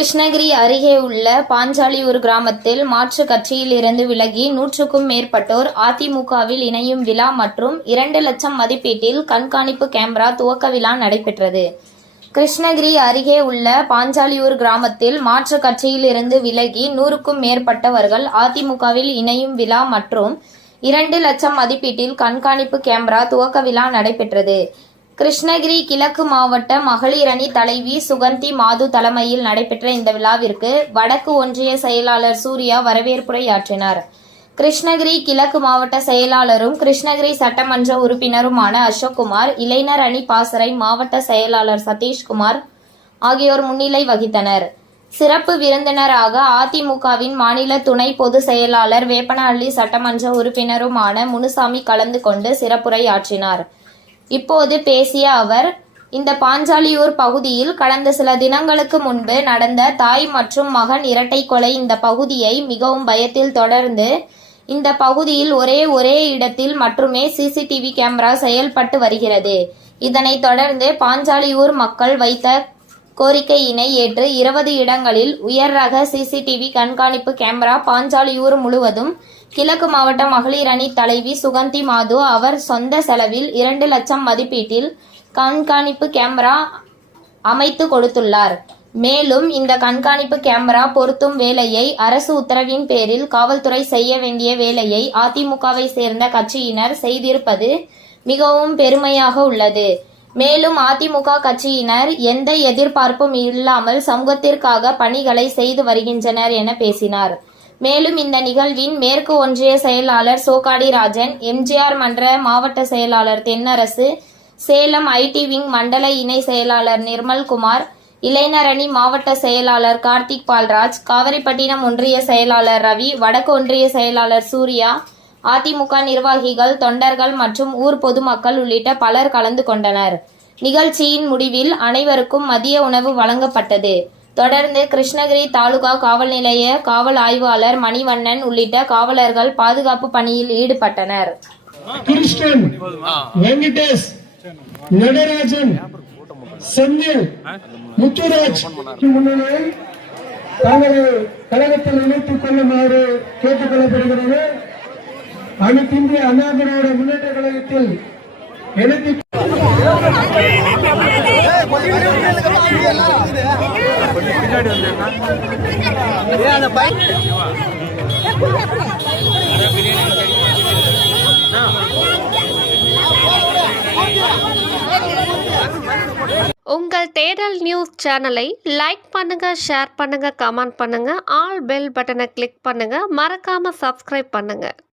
கிருஷ்ணகிரி அருகே உள்ள பாஞ்சாலியூர் கிராமத்தில் மாற்றுக் கட்சியில் இருந்து விலகி நூற்றுக்கும் மேற்பட்டோர் அதிமுகவில் இணையும் விழா மற்றும் இரண்டு லட்சம் மதிப்பீட்டில் கண்காணிப்பு கேமரா துவக்க விழா நடைபெற்றது. கிருஷ்ணகிரி அருகே உள்ள பாஞ்சாலியூர் கிராமத்தில் மாற்றுக் கட்சியில் இருந்து விலகி நூறுக்கும் மேற்பட்டவர்கள் அதிமுகவில் இணையும் விழா மற்றும் இரண்டு லட்சம் மதிப்பீட்டில் கண்காணிப்பு கேமரா துவக்க விழா நடைபெற்றது. கிருஷ்ணகிரி கிழக்கு மாவட்ட மகளிர் அணி தலைவி சுகந்தி மாது தலைமையில் நடைபெற்ற இந்த விழாவிற்கு வடக்கு ஒன்றிய செயலாளர் சூர்யா வரவேற்புரையாற்றினார். கிருஷ்ணகிரி கிழக்கு மாவட்ட செயலாளரும் கிருஷ்ணகிரி சட்டமன்ற உறுப்பினருமான அசோக்குமார் இளைஞர் அணி பாசறை மாவட்ட செயலாளர் சதீஷ்குமார் ஆகியோர் முன்னிலை வகித்தனர். சிறப்பு விருந்தினராக அதிமுகவின் மாநில துணை பொதுச் செயலாளர் வேப்பனஹள்ளி சட்டமன்ற உறுப்பினருமான முனுசாமி கலந்து கொண்டு சிறப்புரையாற்றினார். இப்போது பேசிய அவர் இந்த பாஞ்சாலியூர் பகுதியில் கடந்த சில தினங்களுக்கு முன்பு நடந்த தாய் மற்றும் மகன் இரட்டை கொலை இந்த பகுதியை மிகவும் பயத்தில் தொடர்ந்து இந்த பகுதியில் ஒரே ஒரே இடத்தில் மட்டுமே சிசிடிவி கேமரா செயல்பட்டு வருகிறது. இதனைத் தொடர்ந்து பாஞ்சாலியூர் மக்கள் வைத்த கோரிக்கையினை ஏற்று இருபது இடங்களில் உயர் ரக சிசிடிவி கண்காணிப்பு கேமரா பாஞ்சாலியூர் முழுவதும் கிழக்கு மாவட்ட மகளிர் அணி தலைவி சுகந்தி மாது அவர் சொந்த செலவில் இரண்டு லட்சம் மதிப்பீட்டில் கண்காணிப்பு கேமரா அமைத்து கொடுத்துள்ளார். மேலும் இந்த கண்காணிப்பு கேமரா பொருத்தும் வேலையை அரசு உத்தரவின் பேரில் காவல்துறை செய்ய வேண்டிய வேலையை அதிமுகவை சேர்ந்த கட்சியினர் செய்திருப்பது மிகவும் பெருமையாக உள்ளது. மேலும் அதிமுக கட்சியினர் எந்த எதிர்பார்ப்பும் இல்லாமல் சமூகத்திற்காக பணிகளை செய்து வருகின்றனர் என பேசினார். மேலும் இந்த நிகழ்வின் மேற்கு ஒன்றிய செயலாளர் சோகாடி ராஜன் எம்ஜிஆர் மன்ற மாவட்ட செயலாளர் தென்னரசு சேலம் ஐடி விங் மண்டல இணை செயலாளர் நிர்மல்குமார் இளைஞரணி மாவட்ட செயலாளர் கார்த்திக் பால்ராஜ் காவிரிப்பட்டினம் ஒன்றிய செயலாளர் ரவி வடக்கு ஒன்றிய செயலாளர் சூர்யா அதிமுக நிர்வாகிகள் தொண்டர்கள் மற்றும் ஊர் பொதுமக்கள் உள்ளிட்ட பலர் கலந்து கொண்டனர். நிகழ்ச்சியின் முடிவில் அனைவருக்கும் மதிய உணவு வழங்கப்பட்டது. தொடர்ந்து கிருஷ்ணகிரி தாலுகா காவல் நிலைய காவல் ஆய்வாளர் மணிவண்ணன் உள்ளிட்ட காவலர்கள் பாதுகாப்பு பணியில் ஈடுபட்டனர். கிருஷ்ணன் வெங்கடேஷ் நடராஜன் செந்தில் முத்துராஜ் தங்களை கழகத்தில் இணைத்துக் கொள்ளுமாறு கேட்டுக் அனைத்திந்திய அனைத்து அண்ணா திராவிட முன்னேற்ற கழகத்தில் இணைத்து உங்கள் தேடல் நியூஸ் சேனலை லைக் பண்ணுங்க ஷேர் பண்ணுங்க கமெண்ட் பண்ணுங்க ஆல் பெல் பட்டனை கிளிக் பண்ணுங்க மறக்காம சப்ஸ்கிரைப் பண்ணுங்க.